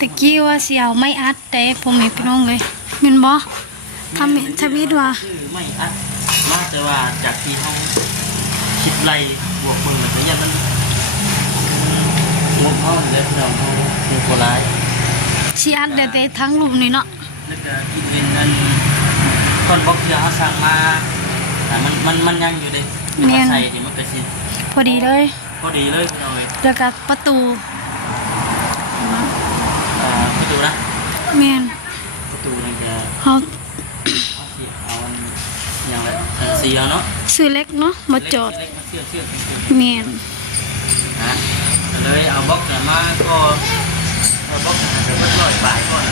ตะกี้ว่าเสียวไม่อัดแต่ผมไม่พี่น้องเลยเงินบ่ทวิตว่าไม่อัดมาแต่ว่าจากที่ห้องคิดไรบวกคนเหมือนกันยันมันงบเขาเลยเราเขาคือโบราณชีอัดแต่ทั้งรูปนี่เนาะแล้วก็กินเป็นอันคนบอกเชื่อเขาสั่งมาแต่มันยังอยู่เลยมาใส่ที่มันกระชินพอดีเลยพอดีเลยพี่น้องเลยแล้วก็ประตูนะแม่นประตูนั่นก็เขาเอาอย่างไรสีเอาเนาะซื้อเล็กเนาะมาจอดแม่นเลยเอาบล็อกมาก็เอาบล็อกจะลอยปลายก่อน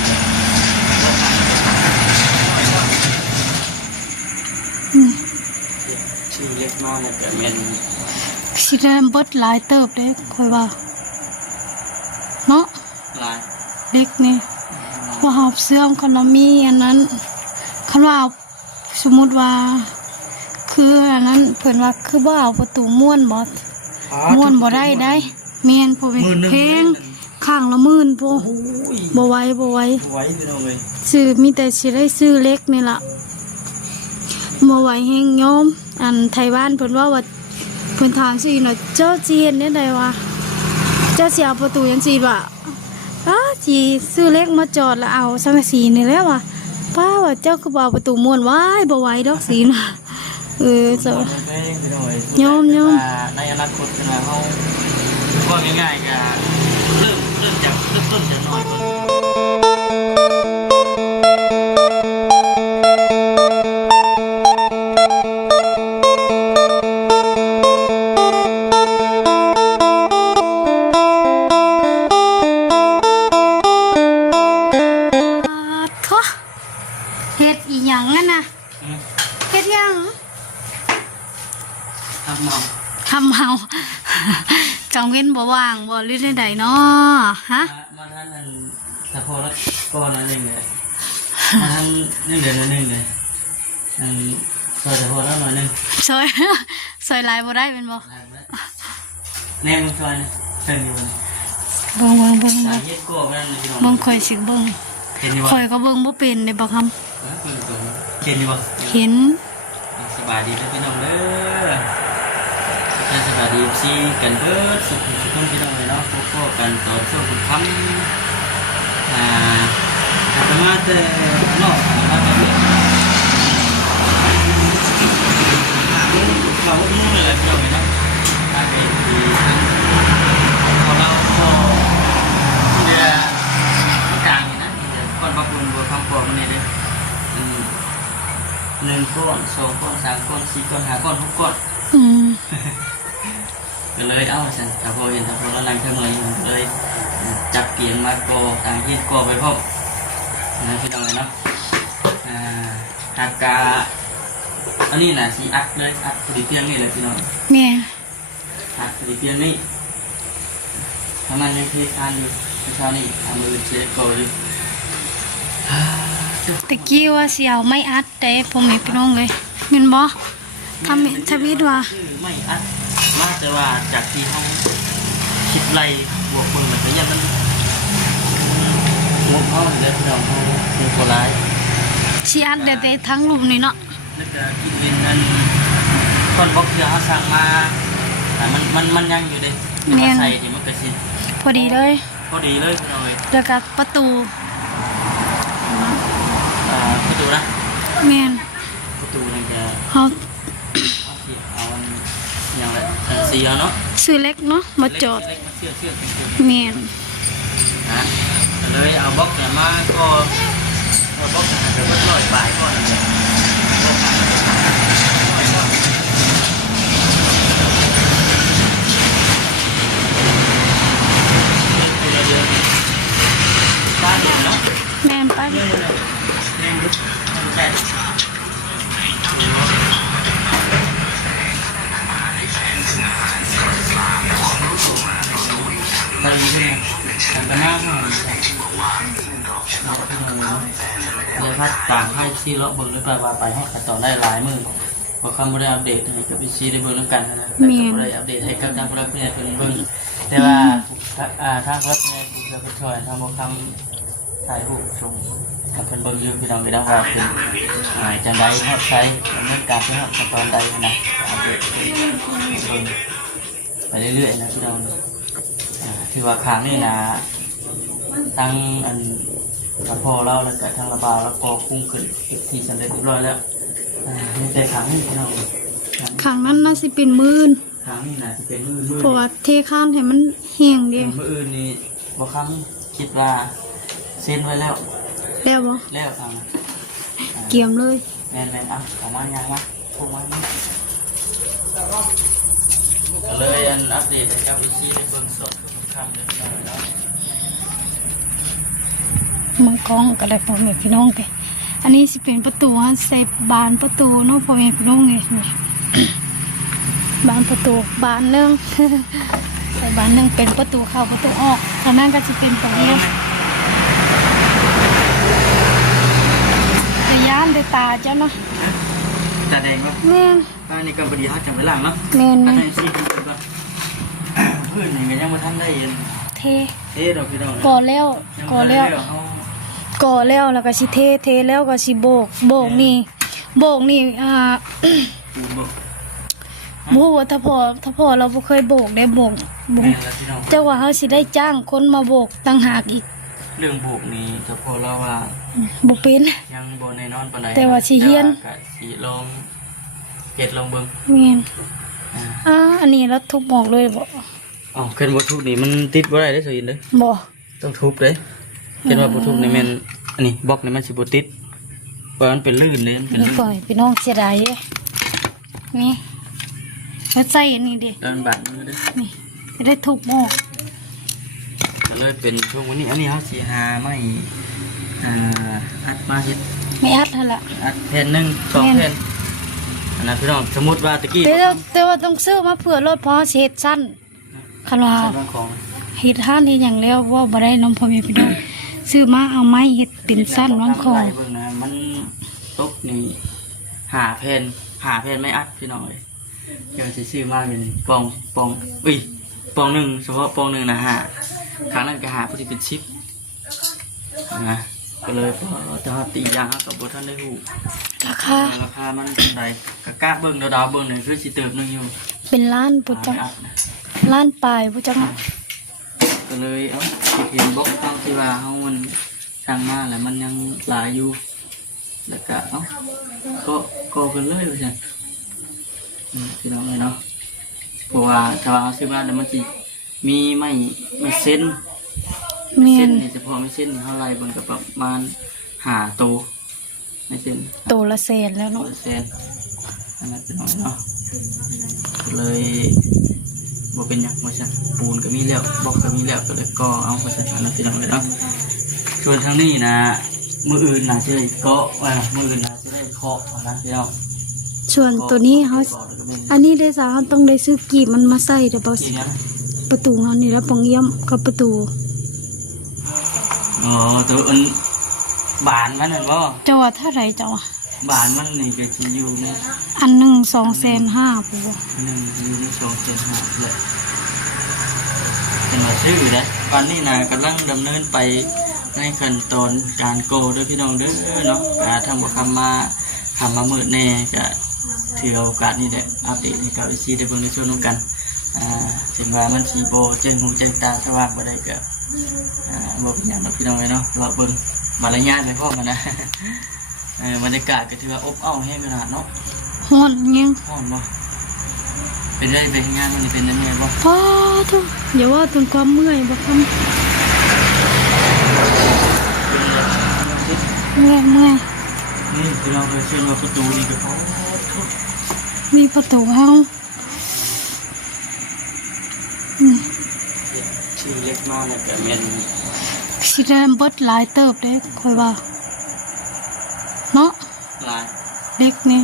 ชื่อเล็กน้อยเนี่ยเป็นเมนสีแดงเบิดหลายเติบเลยคอยว่าเนาะลายเล็กนี่ว่าหอบเสื่อมขนมมีอันนั้นคันว่าสมมุติว่าคืออันนั้นเพิ่นว่าคือว่าเอาประตูม้วนบ่ได้เมียนผู้เพลงข้างละ10,000ผู้บ่ไหวไปน้องเลยซื้อมีแต่สิได้ซื้อเล็กนี่ล่ะบ่ไหวแฮงโยมอันไทยบ้านเพิ่นว่าเพิ่นถามสิเนาะเจ้าจีนเนี่ยได้ว่าเจ้าสิเอาประตูจังซี่ว่าจีซื้อเล็กมาจอดแล้วเอาสังกะสีนี่แล้วว่ะป้าว่าเจ้าก็บอกประตูม้วนไว้บ่ไหวดอกสีนะจะโยมในอนาคตขนาดเขาก็ง่ายๆก็เริ่มจากต้นจากน้อยก่อนเฮ็ดอีหยังงั้นน่ะเฮ็ดยังทำเมาจังเว้นบ่ว่างบ่หรือใดๆเนาะฮะมาท่านนั่นถ้าพอแล้วก็นั่นเองเลยมาท่านนึงเดือนนึงเลยซอยแต่พอแล้วหน่อยนึงซอยลายบ่ได้เป็นบ่แน่มึงซอยนะเชิญอยู่เบิ่งเฮ็ดก็นั่นพี่น้องเบิ่งค่อยสิเบิ่งข่อยก็เบิ่งบ่เป็นได้บ่ครับเห็นอยู่บ่เห็นสบายดีนะพี่น้องเด้อสบายดีซีกันเบิดสุขทุกพี่น้องเลยเนาะพบกันต่อช่วงค่ำจะมาแต่นอกมาแต่เรื่องเราไม่รู้เลยพี่น้องเลยเนาะการเรียนดีของเราก็เนี่ยกลางนะก่อนประคุณบัวคำปอมันนี่เลย1 ก้อน 2 ก้อน 3 ก้อน 4 ก้อน 5 ก้อน 6 ก้อนก็เลยเอาฉันถ้าพอเห็นถ้าพอแล้วนั่งเท่าไหร่เลยจับเกียงมาโกต่างที่โกไปพบนะพี่น้องเลยเนาะหากกาอันนี้นะสีอัดเลยอัดผลิตเตียงนี่เลยพี่น้องเนี่ยอัดผลิตเตียงนี่ทำมันยังเททานอยู่เช้านี่ทำมือเช็ดโกอยู่ตะกี้ว่าเสียวไม่อัดแต่ผมไม่พี่น้องเลยเงินบ่ทวิตว่าไม่อัดมาแต่ว่าจากที่ห้องคิดไรบวกคนเหมือนกันยันมันงบเขาเลยเราเขาคือโบราณชีอัดแต่ทั้งรูปนี่เนาะแล้วก็กินเป็นอันคนบอกเชื่อเขาสั่งมาแต่มันยังอยู่เลยมาใส่ที่มันกระชินพอดีเลยพี่น้องเลยแล้วก็ประตูนะแม่นประตูนั่นก็เขาเอาอย่างไรสีเอาเนาะซื้อเล็กเนาะมาจอดแม่นเลยเอาบล็อกมาก็เอาบล็อกจะลอยปลายก่อนแม่นไปตอนนี้เนี่ยทำกันหน้าหน่อยเลยพัดต่างให้ที่เลาะบนหรือเปล่าไปให้ต่อได้หลายมือพอคำไม่ได้อัปเดตให้กับพี่ซีได้เบิ่งแล้วกันนะแต่ก็ไม่ได้อัปเดตให้กับทางผู้รับเนี่ยเป็นเบิ่ง แต่ว่าทางรถเนี่ยกูจะไปช่วยทางบางคำถ่ายรูปชมกับเป็นเบอร์ยืมพี่น้องไปได้ว่าเป็นจังไดฮอดใช้เรื่องการที่ฮอดตอนใดนะอัปเดตไปเรื่อยๆนะพี่น้องถือว่าครั้งนี้นะทั้งอันกระเพาะเราแล้วก็ทั้งระบาแล้วก็คุ้งขึ้นที่สำเร็จเรียบร้อยแล้วมีแต่ครั้งนี้พี่น้อง ขังนั้นน่าสิเป็นมื่น ครั้งนี้นะจะเป็นมือ เพราะว่าเทข้านให้มันแห้งเดียว มืออื่นนี่บางครั้งคิดว่าเซ็นไว้แล้ว แล้วบ่ แล้วทาง เกี่ยมเลย แม่นๆอ่ะประมาณยังวะพวกมันก็เลยอัปเดตให้กับวิชีได้เบิ่งสดทุกคำเลยเนาะ มังกองก็ได้พ่อแม่พี่น้องไปอันนี้สิเป็นประตูฮะใส่บานประตูเนาะพ่อแม่พี่น้องไงนี่ บานประตูบานหนึง ใส่บานหนึงเป็นประตูเข้าประตูออกทางนั้นก็สิเป็นประตูแต่ย่านด้วยตาเจ้าเนาะ ตาแดงวะ แม่น อันนี้ก็บดีเขาจังไว้หลังเนาะ แม่น อัน แม่ นี้ น ซีกันก่อนเพื่อนนี่ก็ยังมาทำได้ยิน เท เราพี่น้อง ก่อแล้วก่อแล้ว เขา ก่อแล้วแล้วก็สิเทแล้วก็สิโบกนี่ปูนบอก หมูว่าถ้าพอเราบ่เคยโบกได้โบก แม่แล้วพี่น้อง เจ้าว่าเฮาสิได้จ้างคนมาโบกต่างหากอีก เรื่องบุกนี่จะพอเราว่า บ่เป็น ยังบนในนอนปานใด แต่ว่าสิเฮียน แต่ว่าก็สิลองเก็ดลองเบิ่ง แม่น อ่า อันนี้เราทุบออกเลยบ่ อ๋อขึ้นบ่ทุบนี่มันติดบ่ได้เด้อสิเด้อ บ่ ต้องทุบเด้ขึ้นว่าบ่ทุบนี่แม่นอันนี้บล็อกนี่มันสิบ่ติดเพราะมันเป็นลื่นเลยมันเป็น นี่ ลื่น ก่อยพี่น้องเสียดายเด้นี่แล้วใส่อันนี้ดิ แล้วมันบาดมือเด้อ นี่จะได้ทุบออก ก็เลยเป็นช่วงวันนี้อันนี้เฮาสิหาไม้อัดมาเฮ็ด ไม่อัดหั่นล่ะ อัดแผ่นหนึงสอง แม่น แผ่นอันนั้นพี่น้องสมมุติว่าตะกี้ แต่ว่าต้องซื้อมาเผื่อรถเพราะสิเฮ็ดสั้นคันว่า ใส่บางของ เฮ็ดห้านเฮ็ดหยังแล้วว่าบ่ได้น้องพ่อแม่พี่น้องซื้อมาเอาไม้เฮ็ดเป็นสั้นวางคอ เบิ่งนะมันตกนี่หาแผ่นไม่อัดพี่น้องเอ้ยเดี๋ยวสิซื้อมาเป็นปองอุ้ยปองหนึงเฉพาะปองหนึงนะหาครั้งนั้นก็หาพอดีเป็น10นะก็เลยพอแต่ว่าตีอย่างเฮาก็บ่ทันได้ฮู้ ราคา ราคามันเท่าใดก็กะเบิ่งดาวๆเบิ่งนี่คือสิเติบหนึงอยู่ เป็นล้านปุจัง ไม่อัดนะ ล้านปลายปุจัง ก็เลยเห็นบล็อกตามที่ว่าเฮามันทางมาแล้วมันยังหลายอยู่แล้วก็ก็กันเลยว่าซั่นพี่น้องเนาะเพราะว่าถ้าว่าเอาซื้อมาแล้วมันสิมีไม่เส้น แม่ เส้ น นนี่เฉพาะไม่เส้นนี่เท่าไรเบิ่งก็ประมาณ5ตัวไม่เส้น โตละแสนแล้ว ตัว เนาะ ละแสนอันนั้นพี่น้องเนาะก็เลยบ่เป็นหยังว่าซั่นปูนก็มีแล้วบล็อกก็มีแล้วก็เลยก่อเอาว่าซั่นอันนั้นพี่น้องเนาะส่วนทางนี้นะมื้ออื่นน่าสิได้เกาะมื้ออื่นน่าสิได้เคาะนะพี่น้อง ส่วนตัวนี้เฮาอันนี้ได้สาเราต้องได้ซื้อกีบมันมาใส่เด้อบ่ กี่เนี้ย ประตูเฮานี่แล้วปองเยี่ยมกับประตู อ๋อตัวอันบานมันนั่นบ่ เจ้าว่าเท่าไหร่เจ้าว่า บานมันนี่ก็สิอยู่ใน อันหนึง2,500ปู่ หนึ่งอยู่ใน2.5เลยเป็นว่าซื้อนะวันนี้นะกำลังดำเนินไปในขั้นตอนการโกเด้อพี่น้องเด้อเนาะการทำคำมาเมื่อแน่จะถือโอกาสนี้แหละอัปเดตให้กับวิซีได้เบิ่งในช่วงนู้นกันถึงว่ามันสีโบแจ้งหูแจ้งตาสว่างบ่ได้ก็บอกอย่างเราพี่น้องเลยเนาะเราเบิ่งมารยาทไปพ่อมันนะ บรรยากาศก็ถือว่าอบอ้าวแห้งขนาดเนาะ ฮ้อนยัง ห้อนบ่เป็นได้เป็นงานมันเป็นยังไงบ่ พอทุกอย่าว่าถึงความเมื่อยบ่คำเมื่อย นี่คือเราเคยเชื่อว่าประตูนี่ก็เขา มีประตูเฮา ชื่อเล็กมากเลยแต่เมน สิได้เบิดหลายเติบเด้ค่อยว่าเนาะ ลาย เด็กนี่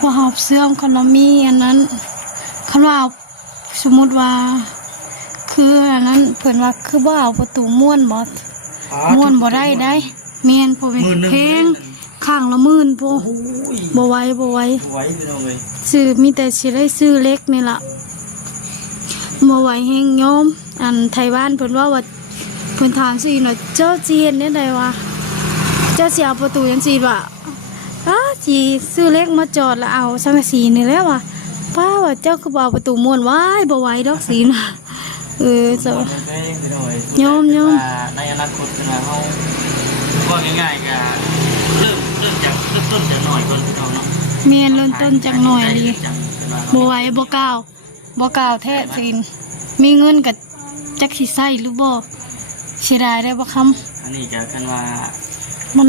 ว่าหอบเสื่อมคันว่ามีอันนั้นคันว่าเอาสมมุติว่า คืออันนั้นเพิ่นว่าคือบ่เอาประตูม้วนบ่ม้วนบ่ได้แม่นพอเป็นเพลงข้างละหมื่นพอบ่ไหว ไว้พี่น้องเลย ซื้อมีแต่สิได้ซื้อเล็กนี่ล่ะบ่ไหวแฮงยอม อันไทยบ้านเพิ่นว่าเพิ่นถามสิเนาะเจ้าสิเฮ็ดได้ใดวะเจ้าสิเอาประตูจังซี่ว่าสิซื้อเล็กมาจอดแล้วเอาสังกะสีนี่แหละว่ะป้าว่าเจ้าคือบ่เอาประตูม้วนไว้บ่ไหวดอกสินะจ้ะโยมในอนาคตนะเฮาก็ง่ายๆก็เริ่มจากต้นจากหน่อยก่อนพี่น้องเนาะแม่นเริ่มต้นจากหน่อยดิบ่ไหวบ่กล้าวแท้สินมีเงินก็จักสิใช้หรือบ่เสียดายได้บ่คำอันนี้ก็คันว่ามัน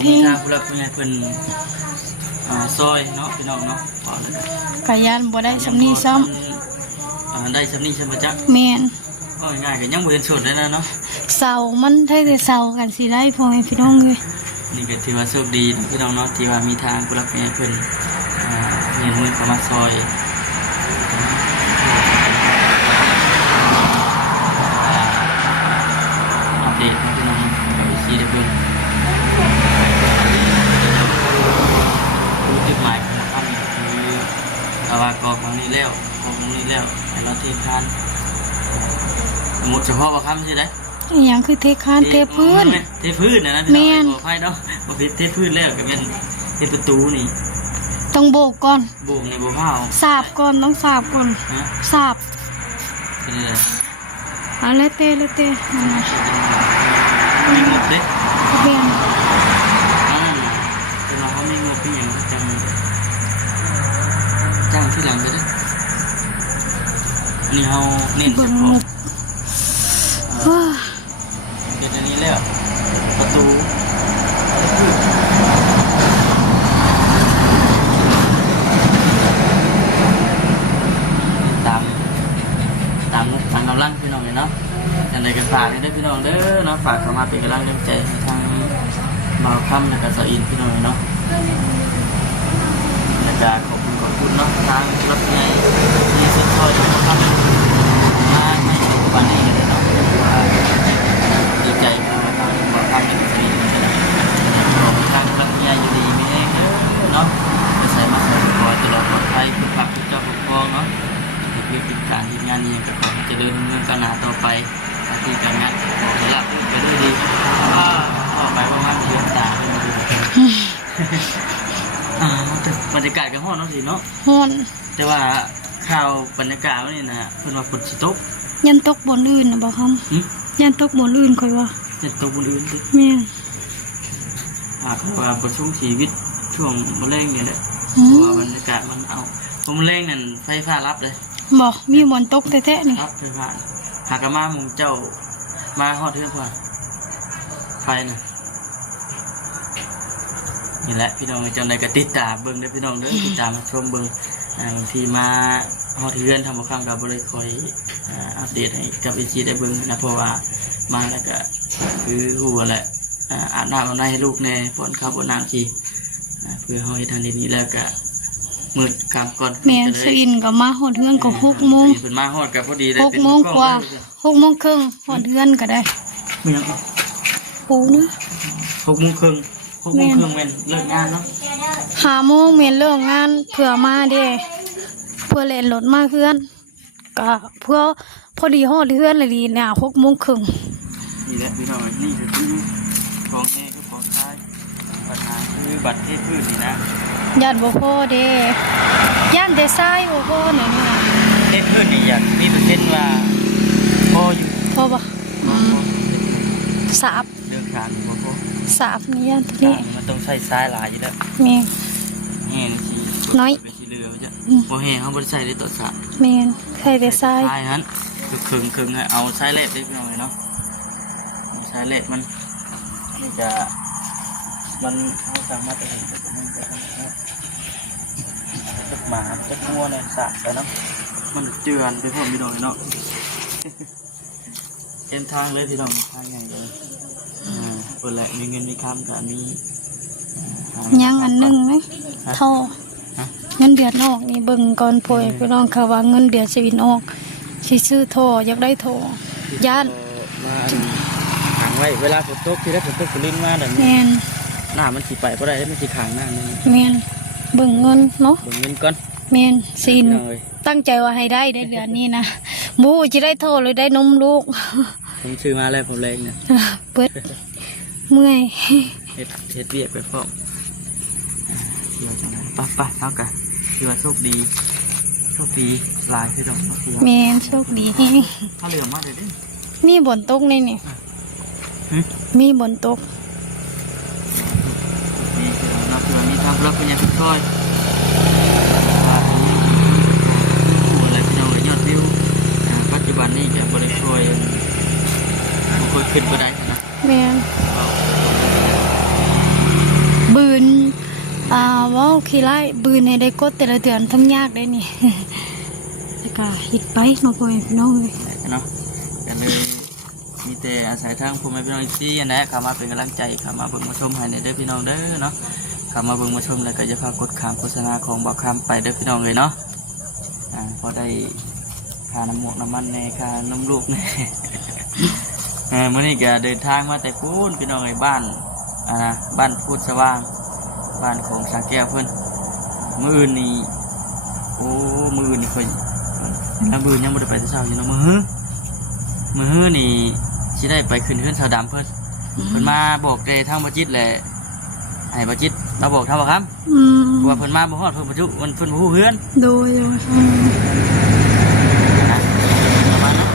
เพลงผู้รักผู้ใหญ่เพิ่นซอยเนาะพี่น้องเนาะขอเลยกะยานบ่ได้สำนี้ซ้ำได้สำนี้ใช่มั้ยจ๊ะแม่นก็ง่ายๆก็ยังบ่เห็นสุดเลยนะเนาะเสามันได้แต่เสากันสิได้พ่อแม่พี่น้องเอ้ยนี่ก็ถือว่าโชคดีพี่น้องเนาะที่ว่ามีทางผู้รักผู้ใหญ่เพิ่นเงินมือเข้ามาซอยอัปเดตพี่น้องกับวิธีเพิ่นจุดหมายของท่านคือว่ากอของนี้แล้วให้เราเทคานหมดเฉพาะว่าคำใช่ไหมอย่างคือเทคานเทพื้นนะพี่น้องขอให้เนาะมาพิเทพื้นแล้วก็เป็นเทประตูนี่ต้องโบกก่อนโบกในโบกเผาสาบก่อนต้องสาบก่อนสาบเป็นอะไรอะไรเตะมีงบดิเป็นเราเขาไม่งบเป็นอย่างจ้างที่หลังไปดิอันนี้เขาเน้นเฉพาะเดี๋ยวนี้แล้วประตูตามกำลังพี่น้องเลยเนาะอย่างไรกันฝากได้พี่น้องเด้อเนาะฝากเข้ามาเป็นกำลังใจทางบ่าวค่ำและก็สาวอินพี่น้องเนาะและจะขอบคุณเนาะทางรับใหญ่ที่สุดทอดบ่าวค่ำมาในวันนี้เลยเนาะดีใจกับทางบ่าวค่ำและสาวอินของทางรับใหญ่อยู่ดีมีแห้งเนาะจะใส่มาคอยตลอดปลอดภัยคือฝากทุกเจ้าปกครองเนาะวิธีการทำงานนี้ก็ขอจะเดินเรื่องการหนาต่อไปที่การงานหลักไปด้วยดีต่อไปประมาณเดือนตาเป็นเดือนบรรยากาศก็ห้อนเนาะสิเนาะห้อนแต่ว่าข่าวบรรยากาศนี่นะเพิ่นว่าฝนสิตกยันตกบนอื่นนะบ่ครับยันตกบนอื่นค่อยว่ายันตกบนอื่นดิแม่เพราะว่าบนช่วงชีวิตช่วงมะเร็งเนี่ยแหละเพราะว่าบรรยากาศมันเอาผมมะเร็งนั่นไฟฟ้ารับเลยบอกมีบนตกแท้ๆนี่ครับไฟฟ้าหากมามุงเจ้ามาฮอดเทื่อพอไฟน่ะนี่แหละพี่น้องจังได๋ก็ติดตามเบิ่งเด้อพี่น้องเด้อติดตามชมเบิ่งบางทีมาฮอดเทื่อนทำบ่ครั้งก็บ่ได้ค่อยอัปเดตให้กับ EC ได้เบิ่งนะเพราะว่ามาแล้วก็คือฮู้แหละอาบน้ำให้ลูกแน่ป้อนข้าวป้อนน้ำสิเพื่อเฮาเฮ็ดทางนี้แล้วก็มืดกลางก่อนแม่นสินก็มาฮอดเฮือนก็6 โมงเพิ่นมาฮอดก็พอดีได้6 โมงกว่า6 โมงครึ่งฮอดเฮือนก็ได้มีหยังปูนะ6 โมงครึ่ง6 โมงครึ่งแม่นเลิกงานเนาะ5 โมงแม่นเลิกงานเพื่อมาเด้เพื่อเล่นรถมาเฮือนก็เพื่อพอดีฮอดเฮือนเลยดีเนี่ย6 โมงครึ่งนี่แหละพี่น้องนี่คือของแท้กับของชายปัญหาคือบัตรเทศพื้นนี่นะญาติบ่พอเด้ย่านแต่ทรายบ่พอนี่นะเทศพื้นนี่อยากมีเปอร์เซ็นต์ว่าพออยู่พอบ่สาบเรื่องการบ่พอสาบนี่ย่านตัวนี้มันต้องใช้ทรายหลายอยู่แล้วแม่แห้งสิน้อยไปสิเหลือจ้ะบ่แห้งเฮาบ่ได้ใช้ได้ต่อสาบแม่นใช้แต่ทรายทรายนั้นคือครึ่งเอาทรายเล็ดได้พี่น้องเนาะทรายเล็ดมันจะมันเขาสามารถจะเห็นแต่มันจะจักหมาจักงัวเนี่ยสะไปเนาะมันเจือนไปพร้อมพี่น้องเนาะเต็มทางเลยพี่น้องทางอย่างเดียวคนแหละมีเงินมีคำกับมียังอันหนึ่งไหมท่อเงินเดือนออกนี่เบิ่งก่อนป่วยพี่น้องค่ะว่าเงินเดือนชีวิตออกสิซื้อท่ออยากได้ท่อย่านขังไว้เวลาฝนตกที่ได้ฝนตกฝนลิ้นมาแบบนี้หน้ามันสีไปก็ได้ไม่สีขังหน้าแมนเบิ่งเงินเนาะเบิ่งเงินก่อนแมนซีนตั้งใจว่าให้ได้เดือนนี้นะ บูจะได้โทรหรือได้นมลูก ผมชื่อมาแล้วผมเลยเนี่ย เปิดเมื่อย เฮ็ดเวียกไปพร้อมเดี๋ยวจังไดไปเท่ากันถือว่าโชคดีหลายคือดอกเดียว แมนโชคดี ถ้าเหลือมากเลยดิ มีบนตกนี่นี่มีบนตก นี่คือเราเผื่อมีทางรับเป็นยังทุกช่อยอะไรพี่น้องยอดวิวปัจจุบันนี้จะบริโภคมันค่อยขึ้นไปได้นะ แมนบืนว้าวขี้ไล่บืนให้ได้กดแต่ละเดือนทั้งยากได้นี่ แล้วก็ฮิตไปมาพ่อแม่พี่น้องเลย เนาะกันเลยมีแต่อาศัยทางพ่อแม่พี่น้องที่นะเข้ามาเป็นกำลังใจเข้ามาเบิ่งมาชมให้ในเด้อพี่น้องเด้อเนาะเข้ามาเบิ่งมาชมแล้วก็จะพากดข้ามโฆษณาของบ่าวคำไปเด้อพี่น้องเลยเนาะพอได้ค่าน้ำหมวกน้ำมันในค่าน้ำลูกใน เมื่อนี้ก็เดินทางมาแต่พูนพี่น้องเลยบ้านพูดสว่างบ้านของสาแก้วเพื่อนมื้ออื่นนี่โอ้มื้ออื่นนี่ค่อยแล้วมื้อยังบ่ได้ไปแต่เช้าอยู่เนาะมื้อนี่สิได้ไปขึ้นเฮือนสาวดำเพิ่นมาบอกได้ทางบ่จิตแหละให้บ่จิตเราบอกทางบ่ครับว่าเพิ่นมาบ่ฮอดเพิ่นบ่จุเพิ่นบ่ฮู้เฮือน โดย ประมาณนั้น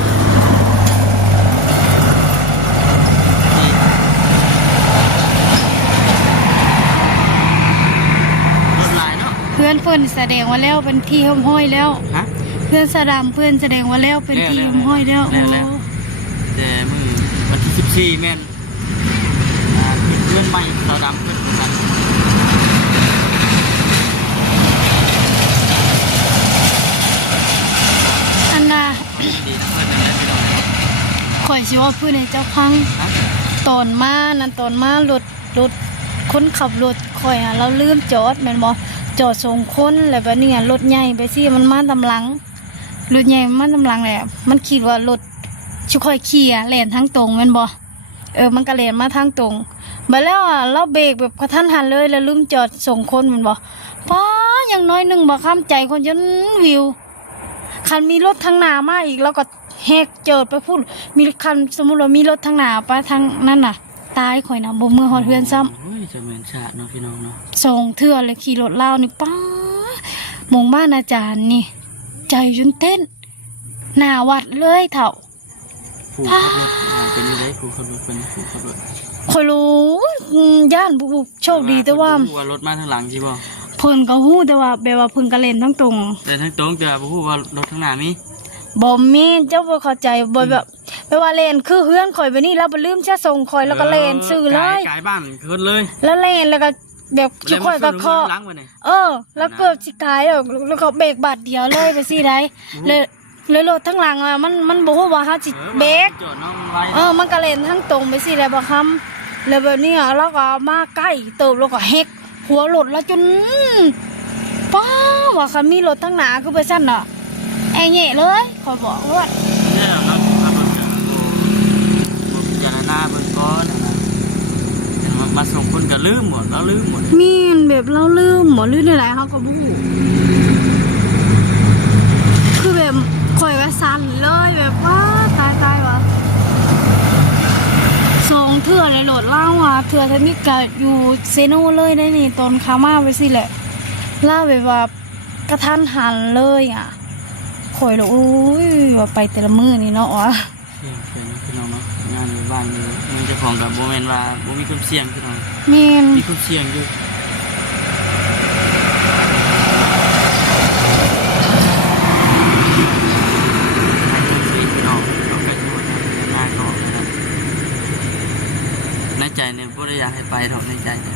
รถหลายเนาะ เพื่อนเพิ่นแสดงว่าแล้วเป็นที่ห้อมห้อยแล้ว ฮะ เพื่อนสะดำเพื่อนแสดงว่าแล้วเป็นที่ห้อมห้อยแล้ว แล้วแต่มื้อวันที่14แม่นเพื่อนใหม่สาวดำเพิ่นว่าซั่น อันน่ะ ดีนะเพื่อนนั่นแหละพี่น้องเนาะ ข่อยสิว่าเพื่อนให้เจ้าพัง ฮะ ตอนมานั่นตอนมารถคนขับรถข่อยเราลืมจอดแม่นบ่จอดส่งคนแล้วแบบนี้รถใหญ่ไปสิมันมาตำหลังรถใหญ่มันตำหลังแหละมันคิดว่ารถชุค่อยขี่แล่นทางตรงแม่นบ่มันก็แล่นมาทางตรงบัดแล้วเราเบรกแบบกระทันหันเลยแล้วลืมจอดส่งคนแม่นบ่ป้าอย่างน้อยหนึงบ่ข้ามใจคนจนวิวคันมีรถทางหน้ามาอีกแล้วก็แหกเจิดไปพูดมีคันสมมุติว่ามีรถทางหน้าไปทางนั่นน่ะตายข่อยน่ะบ่มือฮอดเฮือนซ้ำ โอ้ยจะเหมือนชาติเนาะพี่น้องเนาะ ส่งเทื่อเลยขี่รถเล่านี่ป้าหมองบ้านอาจารย์นี่ใจจนเต้นหน้าวัดเลยเถ่า ผู้ขับรถเป็นยังไงผู้ขับรถเป็นผู้ขับรถ คอยรู้ย่านบุบโชคดีแต่ว่า ผู้ว่ารถมาทางหลังใช่ป่ะ เพิ่นก็ฮู้แต่ว่าแบบว่าเพิ่นก็เล่นทั้งตรง แต่ทางตรงแต่ผู้ว่ารถทางหน้ามี บ่มีเจ้าบ่เข้าใจบ่แบบว่าเล่นคือเฮือนข่อยไปนี่แล้วบ่ลืมแช่ส่งข่อยแล้วก็เล่นซื้อเลย กายบ้านเคินเลย แล้วเล่นแล้วก็แบบชุข่อยก็เคาะ ล้างไปเนี่ย แล้วเกือบสิกายแล้วก็เบรกบาดเดียวเลยไปสิได้เลยรถทั้งหลังมันบ่ฮู้ว่าเฮาสิเบรก จอดน้องไว้ มันก็เล่นทั้งตรงไปสิได้บ่คำแล้วแบบนี้เราก็มาใกล้เติบแล้วก็เฮกหัวรถแล้วจนป้าว่าคันมีรถทั้งหน้าคือไปซั่นน่ะแอะแหะเลยขอยบอกว่า เนี่ยเราขับรถจากยานาเบิ่งก้อนมาส่งคนก็ลืมหมดเราลืมหมด มีนแบบเราลืมหมดลืมได้หลายเฮาก็บ่ฮู้คือแบบข่อยก็สั่นเลยแบบว่าตายว่ะสองเทื่อในรถเล่าว่ะเทื่อทมิกะอยู่เซโนเลยได้นี่ตอนคามาไปสิแหละล่าแบบว่ากระทันหันเลยอ่ะข่อยเลยโอ้ยว่าไปแต่ละมื้อนี่เนาะวะ เป็นพี่น้องเนาะงานบ้านนี่มันจะของกับโมเมนต์ว่าบ่มีความเสี่ยงพี่น้อง แม่น มีความเสี่ยงอยู่ในใจเนี่ยบ่ได้อยากให้ไปหรอกในใจเนี่ย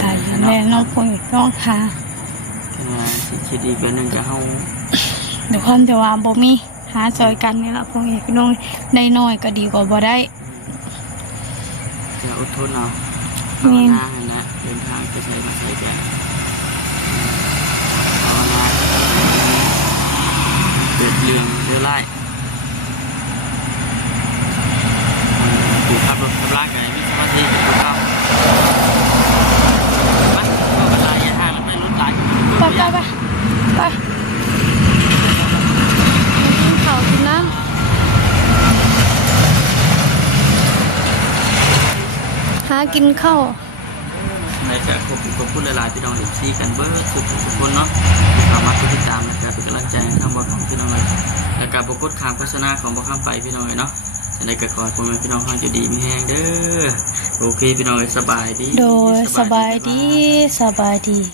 ตายอยู่แม่น้องคงอยู่น้องค่ะ สิคิดอีกแบบหนึงก็เฮา เดี๋ยวความแต่ว่าบ่มีหาซอยกันนี่ล่ะพวกนี้พี่น้องได้น้อยก็ดีกว่าบ่ได้ จะอดทนเอา แม่น ภาวนาให้นะเดินทางไปใช้มาใช้แก่ภาวนาเกิดเรื่องเดือดร้ายผู้ขับรถขับลากกันมีสมาธิเป็นตัวเก่ามันก็กระจายทางมันไม่ลดหลาย ไป กินข้าว ในกะขอบคุณหลายๆพี่น้องที่กันเบิร์สุดทุกคนเนาะที่สามารถติดตามนะครับเป็นกำลังใจให้ทางบ่ของพี่น้องเลยและการประกฏคำโฆษณาของบ่ข้ามไปพี่น้องเลยเนาะในกะขอให้พ่อแม่พี่น้องเขาจะดีมีแห้งเด้อโอเคพี่น้องเลยสบายดี โดยสบายดี